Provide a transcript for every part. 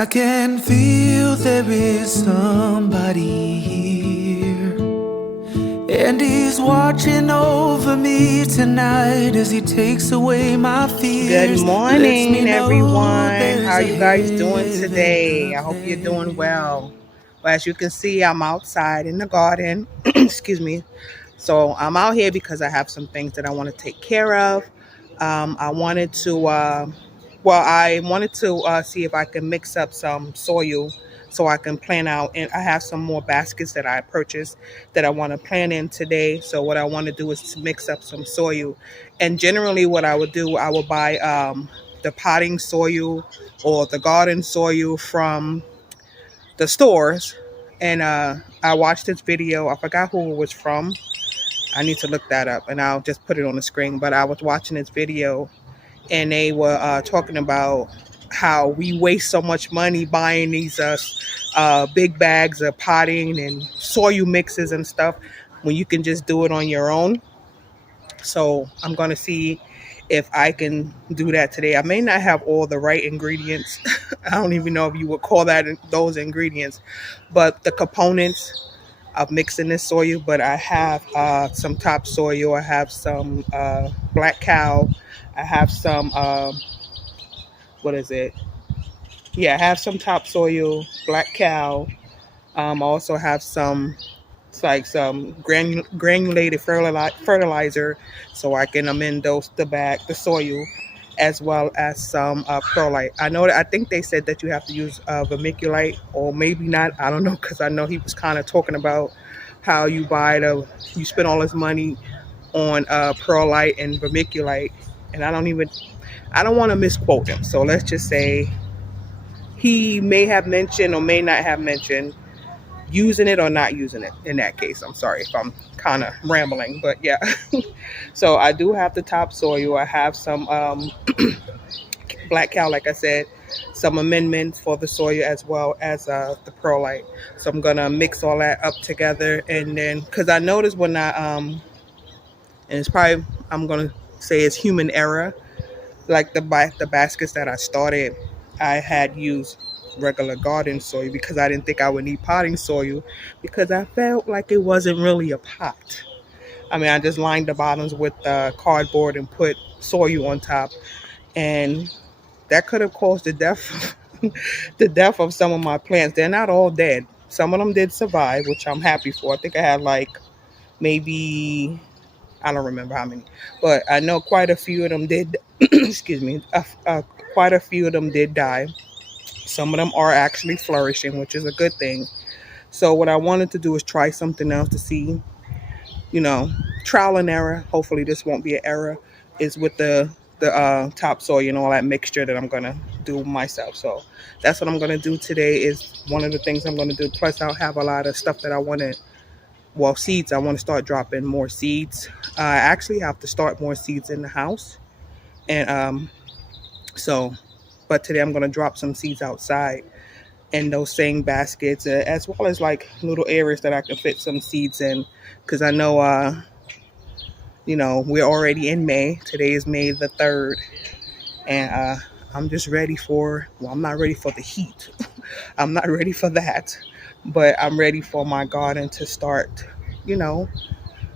I can feel there is somebody here, and he's watching over me tonight as he takes away my fears. Good morning, everyone. How are you guys doing today? I hope you're doing well. Well, as you can see, I'm outside in the garden. Excuse me. So I'm out here because I have some things that I want to take care of. I wanted to see if I can mix up some soil so I can plant out. And I have some more baskets that I purchased that I want to plant in today. So what I want to do is to mix up some soil. And generally what I would do, I will buy the potting soil or the garden soil from the stores. And I watched this video. I forgot who it was from. I need to look that up and I'll just put it on the screen. But I was watching this video and they were talking about how we waste so much money buying these big bags of potting and soil mixes and stuff when you can just do it on your own. So I'm going to see if I can do that today. I may not have all the right ingredients. I don't even know if you would call that those ingredients, but the components of mixing this soil. But I have some topsoil. I have some black cow. I have some what is it? Yeah, I have some topsoil, black cow. I also have some, it's like some granulated fertilizer, so I can amend the soil, as well as some perlite. I think they said that you have to use vermiculite, or maybe not. I don't know, because I know he was kind of talking about how you spend all this money on perlite and vermiculite, and I don't want to misquote him. So let's just say he may have mentioned or may not have mentioned using it or not using it. In that case, I'm sorry if I'm kind of rambling, but yeah. So I do have the topsoil. I have some black cow, like I said, some amendments for the soil, as well as the perlite. So I'm gonna mix all that up together, and then because I noticed when and it's probably, I'm gonna say it's human error, like the baskets that I started, I had used regular garden soil because I didn't think I would need potting soil, because I felt like it wasn't really a pot. I mean, I just lined the bottoms with cardboard and put soil on top, and that could have caused the death the death of some of my plants. They're not all dead. Some of them did survive, which I'm happy for. I think I had like maybe, I don't remember how many, but I know quite a few of them did. Excuse me. Quite a few of them did die. Some of them are actually flourishing, which is a good thing. So what I wanted to do is try something else to see, trial and error. Hopefully this won't be an error. Is with the topsoil and all that mixture that I'm gonna do myself. So that's what I'm gonna do today. Is one of the things I'm gonna do. Plus I'll have a lot of stuff that I want to. Well, seeds. I want to start dropping more seeds. I actually have to start more seeds in the house, and so. But today I'm gonna drop some seeds outside in those same baskets, as well as like little areas that I can fit some seeds in, because I know we're already in May. Today is May the 3rd, and I'm just ready for. Well, I'm not ready for the heat. I'm not ready for that, but I'm ready for my garden to start,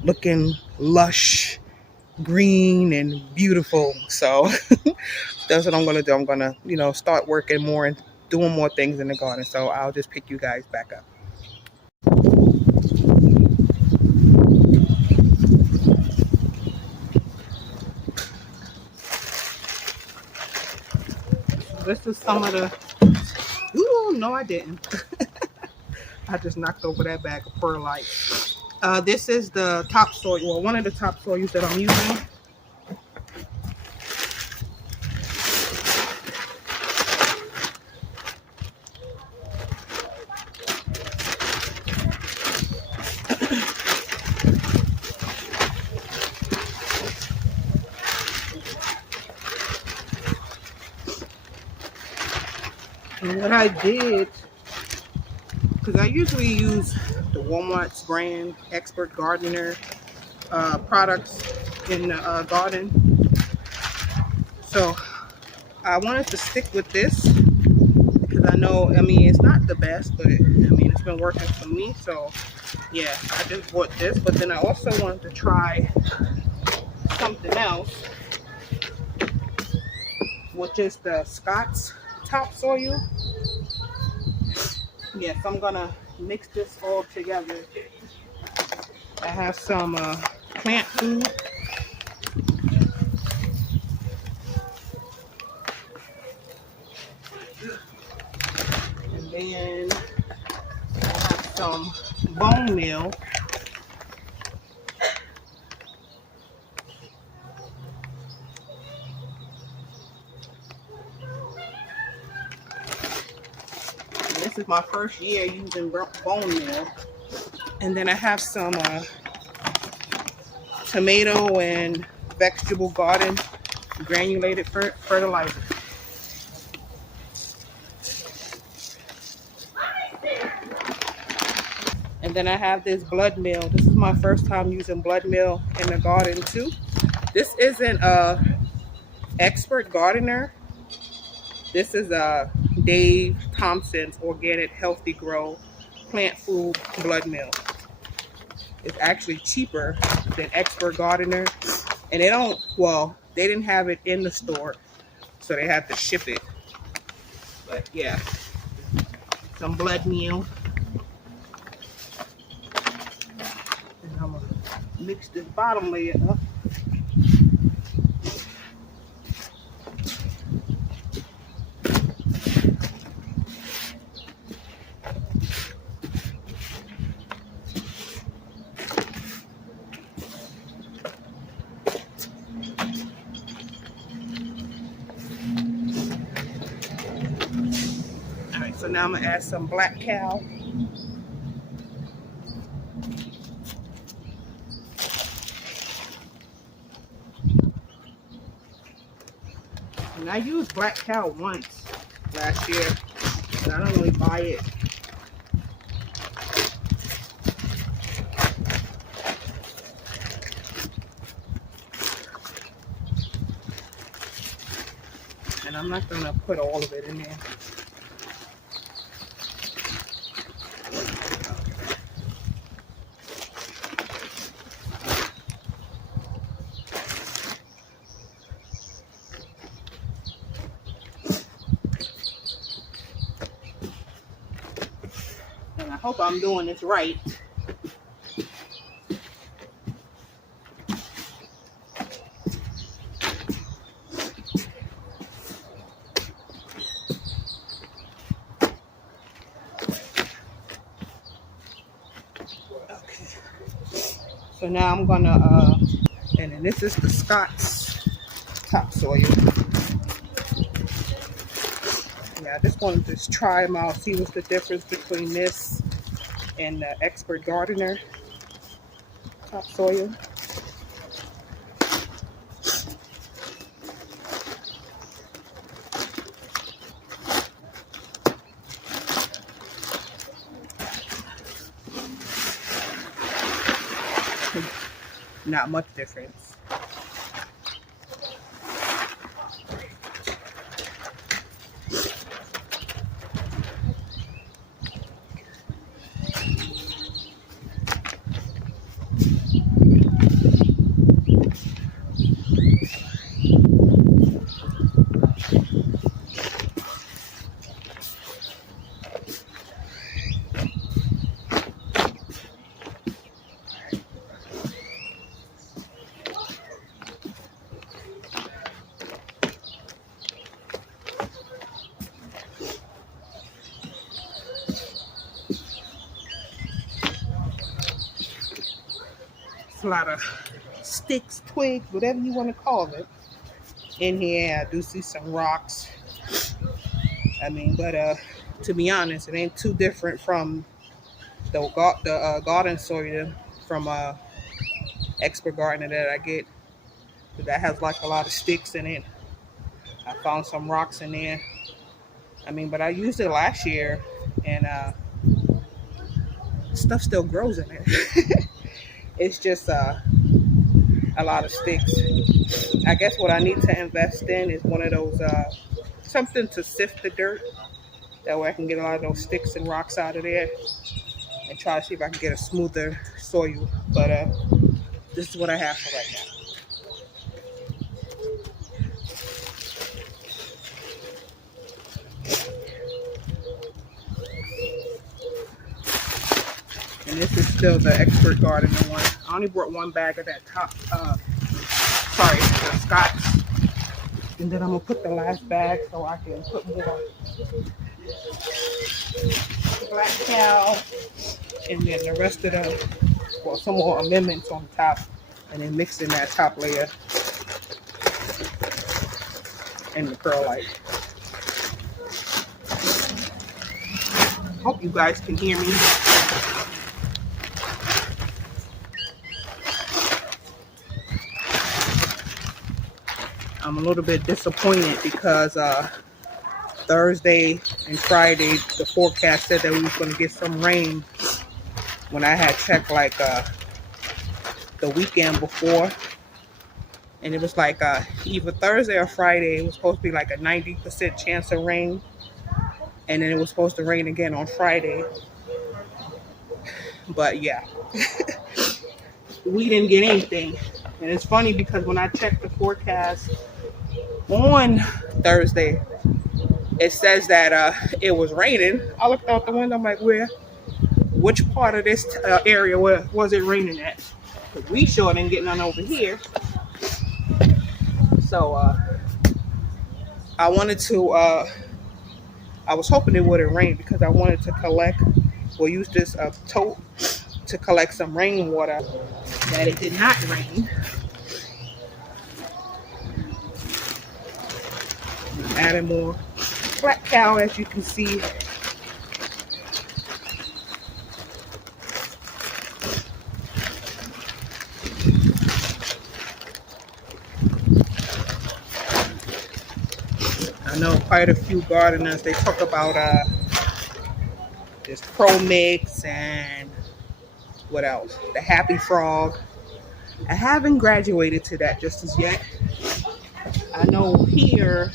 looking lush, green, and beautiful. So that's what I'm gonna do. I'm gonna, start working more and doing more things in the garden. So I'll just pick you guys back up. This is some of the. Ooh, no, I didn't. I just knocked over that bag of perlite. This is the topsoil. Well, one of the topsoils that I'm using. And what I did, because I usually use the Walmart's brand Expert Gardener products in the garden. So I wanted to stick with this because I know, I mean, it's not the best, but I mean, it's been working for me. So yeah, I just bought this, but then I also wanted to try something else, which is the Scott's topsoil. Yes, I'm gonna mix this all together. I have some plant food. And then I have some bone meal. And this is my first year using bone meal. And then I have some tomato and vegetable garden granulated fertilizer. And then I have this blood meal. This is my first time using blood meal in the garden too. This isn't a expert gardener. This is Dave Thompson's Organic Healthy Grow Plant Food Blood Meal. It's actually cheaper than Expert Gardener. And they don't, well, they didn't have it in the store, so they had to ship it. But yeah, some blood meal. And I'm going to mix this bottom layer up. Alright, so now I'm going to add some black cow. And I used black cow once last year. I don't really buy it. And I'm not going to put all of it in there. And I hope I'm doing this right. Okay. So now I'm gonna, and then this is the Scott's topsoil. Yeah, I just wanted to try them out, see what's the difference between this and the Expert Gardener topsoil. Not much difference. A lot of sticks, twigs, whatever you want to call it. In here, I do see some rocks. I mean, but to be honest, it ain't too different from the garden soil from Expert Gardener that I get. That has like a lot of sticks in it. I found some rocks in there. I mean, but I used it last year, and stuff still grows in it. It's just a lot of sticks. I guess what I need to invest in is one of those, something to sift the dirt. That way I can get a lot of those sticks and rocks out of there and try to see if I can get a smoother soil. But this is what I have for right now. And this is still the expert gardener one. I only brought one bag of that top, the Scots. And then I'm gonna put the last bag so I can put more black cow, and then the rest of the, well, some more amendments on the top, and then mix in that top layer and the perlite. Hope you guys can hear me. I'm a little bit disappointed because Thursday and Friday the forecast said that we was going to get some rain when I had checked like the weekend before, and it was like either Thursday or Friday it was supposed to be like a 90% chance of rain, and then it was supposed to rain again on Friday. But yeah, we didn't get anything. And it's funny because when I checked the forecast on Thursday, it says that it was raining. I looked out the window, I'm like, which part of this area was it raining at? Because we sure didn't get none over here. So I wanted to, I was hoping it wouldn't rain because I wanted to collect, we'll use this tote to collect some rainwater. That it did not rain. Adding more black cow, as you can see. I know quite a few gardeners, they talk about this Pro Mix and what else? The Happy Frog. I haven't graduated to that just as yet. I know here,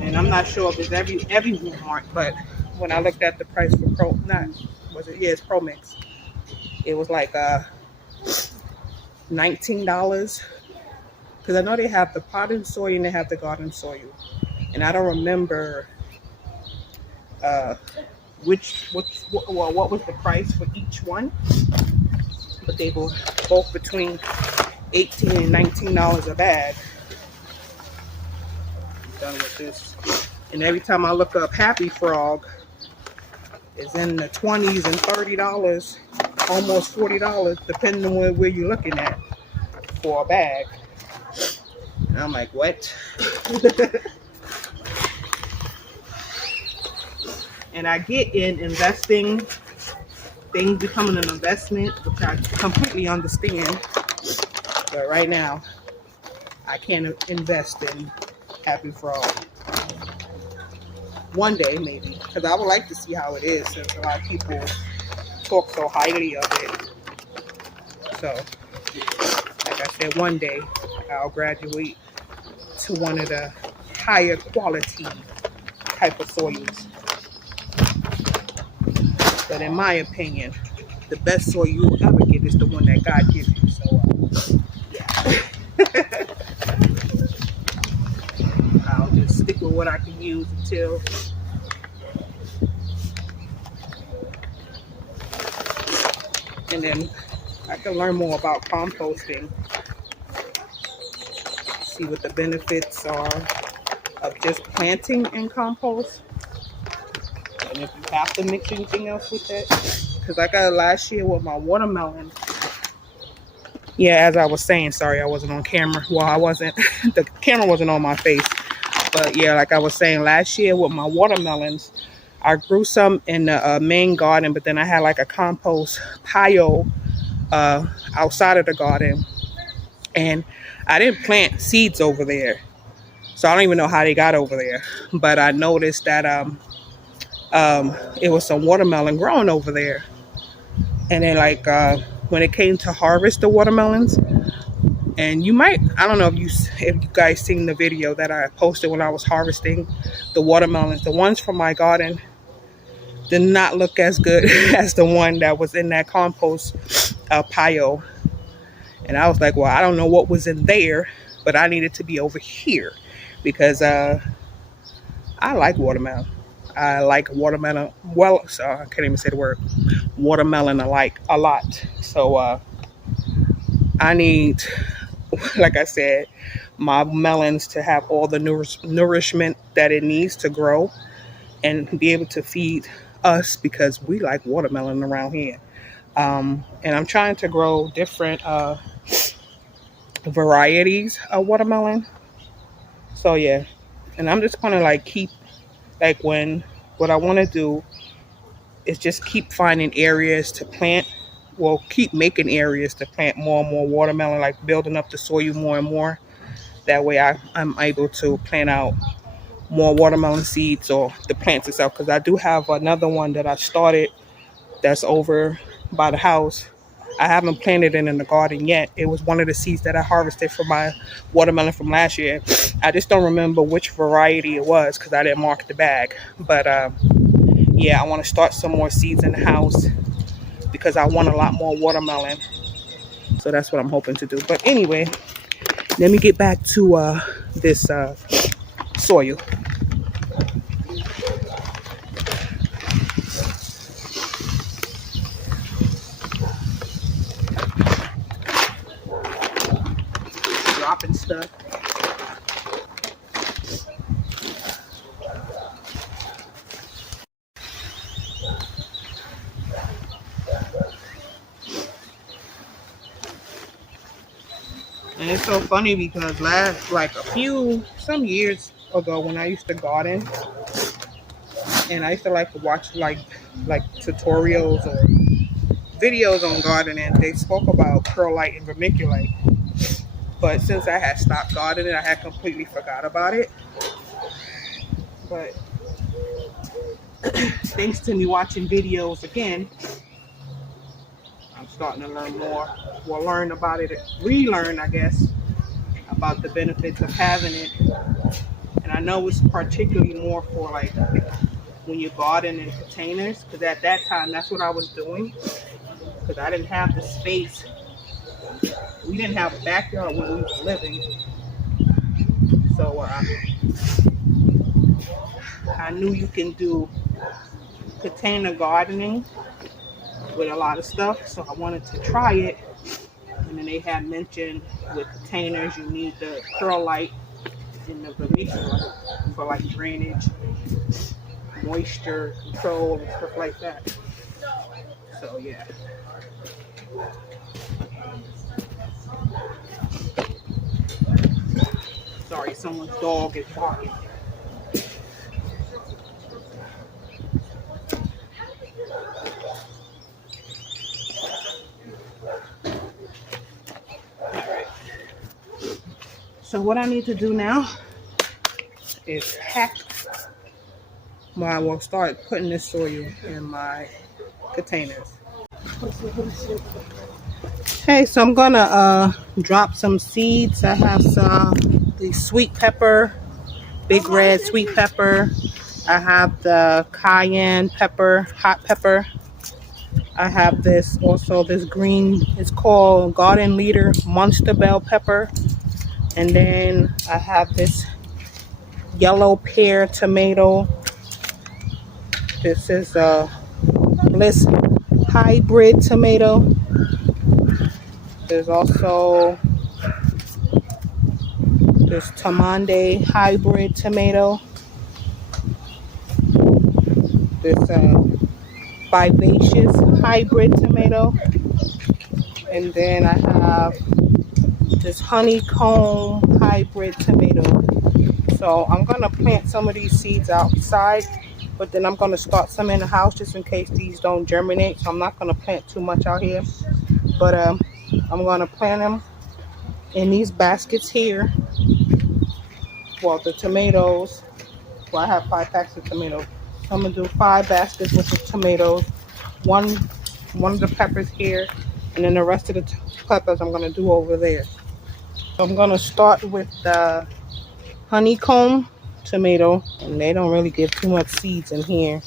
and I'm not sure if it's every Walmart, but when I looked at the price for it's Pro Mix. It was like $19. Because I know they have the potted soil and they have the garden soil. And I don't remember what was the price for each one. But they were both between $18 and $19 a bag. I'm done with this. And every time I look up Happy Frog, it's in the $20s and $30, almost $40, depending on where you're looking at for a bag. And I'm like, what? And I get in investing, things becoming an investment, which I completely understand. But right now, I can't invest in Happy Frog. One day, maybe. Because I would like to see how it is, since a lot of people talk so highly of it. So, like I said, one day, I'll graduate to one of the higher quality type of soils. But in my opinion, the best soil you will ever get is the one that God gives you. So, yeah. I'll just stick with what I can use until and then I can learn more about composting. See what the benefits are of just planting in compost. And if you have to mix anything else with it. Because I got last year with my watermelon. Yeah, as I was saying, sorry, I wasn't on camera. Well, I wasn't. The camera wasn't on my face. But yeah, like I was saying, last year with my watermelons, I grew some in the main garden, but then I had like a compost pile outside of the garden. And I didn't plant seeds over there. So I don't even know how they got over there. But I noticed that it was some watermelon growing over there. And then like when it came to harvest the watermelons, And you might, I don't know if you guys seen the video that I posted when I was harvesting the watermelons. The ones from my garden did not look as good as the one that was in that compost pile. And I was like, well, I don't know what was in there, but I needed to be over here because I like watermelon. I like watermelon. Well, so I can't even say the word watermelon. I like a lot. So I need, like I said, my melons to have all the nourishment that it needs to grow and be able to feed us because we like watermelon around here. And I'm trying to grow different varieties of watermelon. So yeah, and I'm just gonna like keep like what I want to do is just keep finding areas to plant. Well, keep making areas to plant more and more watermelon, like building up the soil more and more. That way I'm able to plant out more watermelon seeds or the plants itself. Because I do have another one that I started that's over by the house. I haven't planted it in the garden yet. It was one of the seeds that I harvested from my watermelon from last year. I just don't remember which variety it was because I didn't mark the bag. But yeah, I want to start some more seeds in the house because I want a lot more watermelon. So that's what I'm hoping to do. But anyway, let me get back to this soil. Dropping stuff. And it's so funny because some years ago when I used to garden and I used to like to watch like tutorials or videos on gardening, they spoke about perlite and vermiculite. But since I had stopped gardening, I had completely forgot about it. But thanks to me watching videos again, I'm starting to learn more. Well, learn about it, relearn, I guess, about the benefits of having it. And I know it's particularly more for like when you garden in containers, because at that time that's what I was doing. Because I didn't have the space. We didn't have a backyard where we were living. So I knew you can do container gardening with a lot of stuff. So I wanted to try it. And then they had mentioned with containers, you need the perlite and the vermiculite for like drainage, moisture control, and stuff like that. So yeah. Sorry, someone's dog is barking. So what I need to do now is pack my, well, start putting this soil in my containers. Okay, so I'm gonna drop some seeds. I have the sweet pepper, big red sweet pepper. I have the cayenne pepper, hot pepper. I have this green, it's called Garden Leader Monster Bell pepper. And then I have this yellow pear tomato. This is a Bliss hybrid tomato. There's also this Tamande hybrid tomato. This vivacious hybrid tomato. And then I have this honeycomb hybrid tomato. So I'm gonna plant some of these seeds outside, but then I'm gonna start some in the house just in case these don't germinate. So I'm not gonna plant too much out here, but I'm gonna plant them in these baskets here. Well, the tomatoes, well, I have 5 packs of tomatoes. So I'm gonna do 5 baskets with the tomatoes, one of the peppers here, and then the rest of the peppers I'm gonna do over there. I'm gonna start with the honeycomb tomato, and they don't really give too much seeds in here.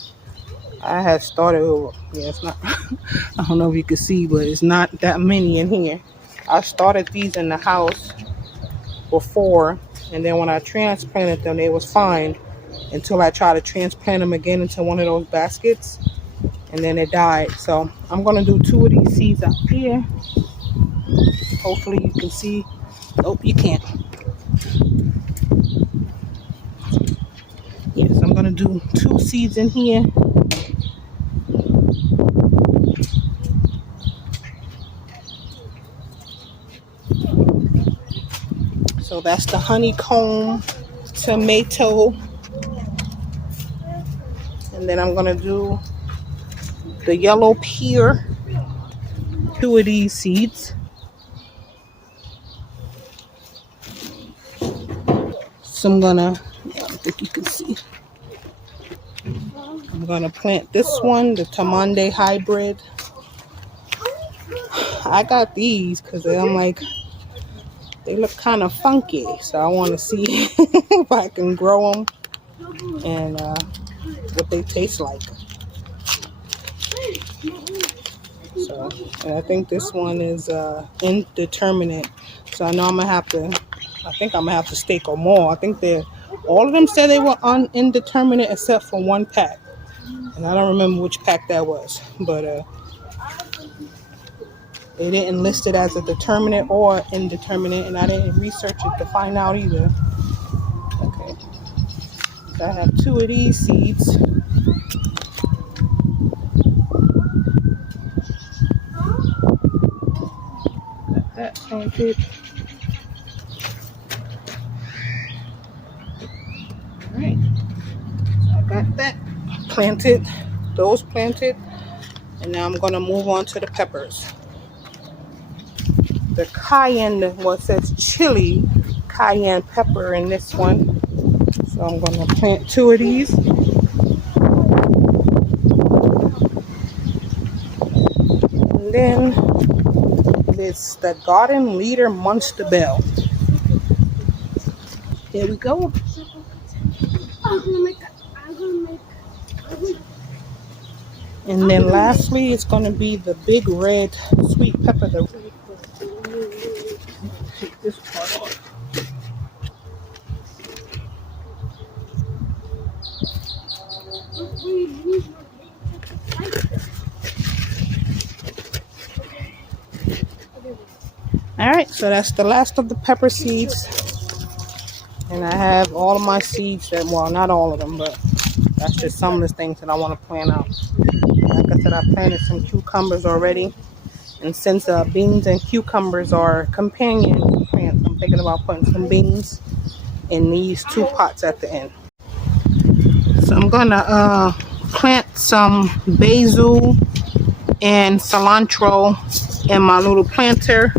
I had started over. Yeah, it's not. I don't know if you can see, but it's not that many in here. I started these in the house before, and then when I transplanted them, they was fine until I tried to transplant them again into one of those baskets, and then it died. So I'm gonna do 2 of these seeds out here. Hopefully you can see. Oh, you can't. Yes, I'm gonna do 2 seeds in here. So that's the honeycomb tomato, and then I'm gonna do the yellow pear. 2 of these seeds. So I'm gonna, I don't think you can see. I'm gonna plant this one, the Tamande hybrid. I got these because I'm like, they look kind of funky, so I want to see if I can grow them and what they taste like. So, and I think this one is indeterminate. So I know I'm gonna have to. I think I'm gonna have to stake them all. I think all of them said they were indeterminate except for one pack, and I don't remember which pack that was, but they didn't list it as a determinate or indeterminate, and I didn't research it to find out either. Okay, so I have 2 of these seeds. That planted. All right, so I got that planted, those planted, and now I'm gonna move on to the peppers. The cayenne, well, it says chili cayenne pepper in this one, so I'm gonna plant 2 of these. And then it's the garden leader monster bell. Here we go. And then lastly, it's going to be the big red sweet pepper. Take this part off. All right, so that's the last of the pepper seeds. And I have all of my seeds that, well, not all of them, but that's just some of the things that I want to plant out. Like I said, I planted some cucumbers already. And since beans and cucumbers are companion plants, I'm thinking about putting some beans in these 2 pots at the end. So I'm gonna plant some basil and cilantro in my little planter.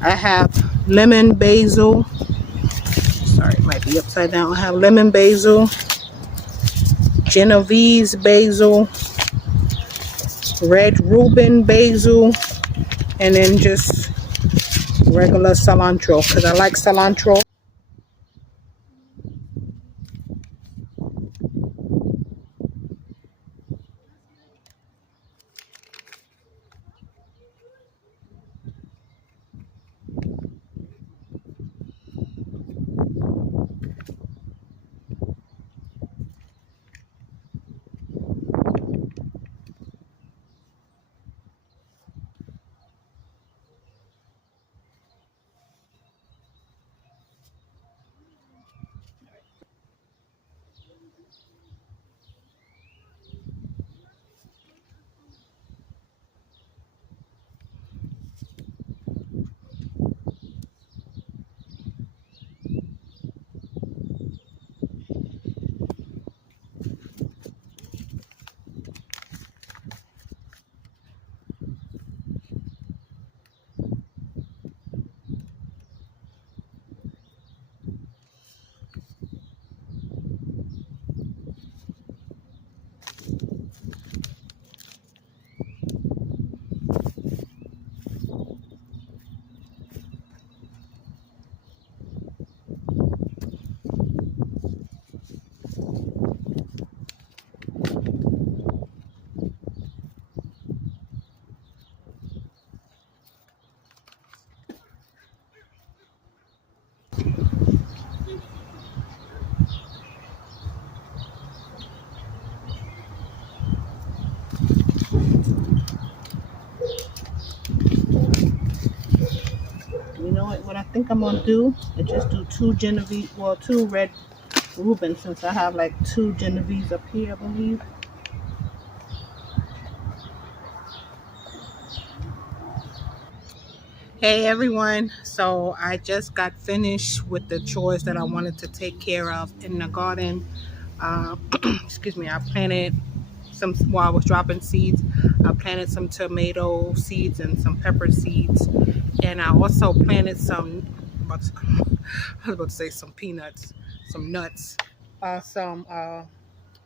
I have lemon basil. Sorry, it might be upside down. I have lemon basil, Genovese basil, red Reuben basil, and then just regular cilantro because I like cilantro. what I think I'm gonna do is just do two red Rubens, since I have like two Genevieves up here, I believe. Hey everyone, so I just got finished with the chores that I wanted to take care of in the garden. Excuse me, I planted while I was dropping seeds, I planted some tomato seeds and some pepper seeds, and I also planted I was about to say some peanuts, some nuts, some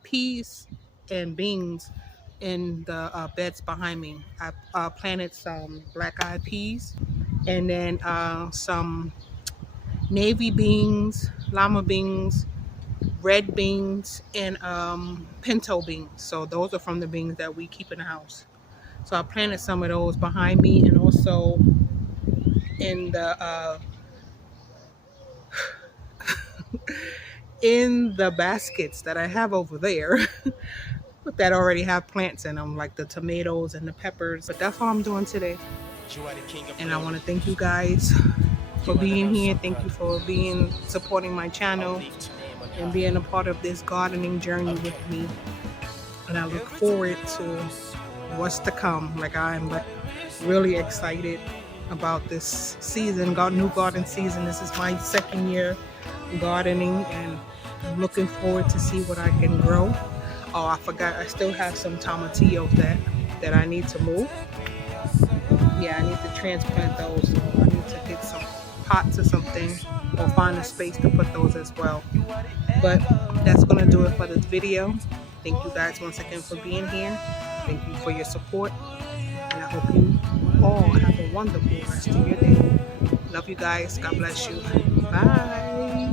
peas and beans in the beds behind me. I planted some black-eyed peas, and then some navy beans, lima beans, red beans, and pinto beans. So those are from the beans that we keep in the house. So I planted some of those behind me, and also in the baskets that I have over there that already have plants in them, like the tomatoes and the peppers. But that's all I'm doing today. And I want to thank you guys for being here. Thank you for supporting my channel and being a part of this gardening journey with me. And I look forward to what's to come. Like, I'm really excited about this season, new garden season. This is my second year gardening, and I'm looking forward to see what I can grow. Oh, I forgot, I still have some tomatillos that I need to move. Yeah, I need to transplant those. So I need to get some pots or something, or find a space to put those as well. But that's going to do it for this video. Thank you guys once again for being here. Thank you for your support. And I hope you all have a wonderful rest of your day. Love you guys. God bless you. Bye.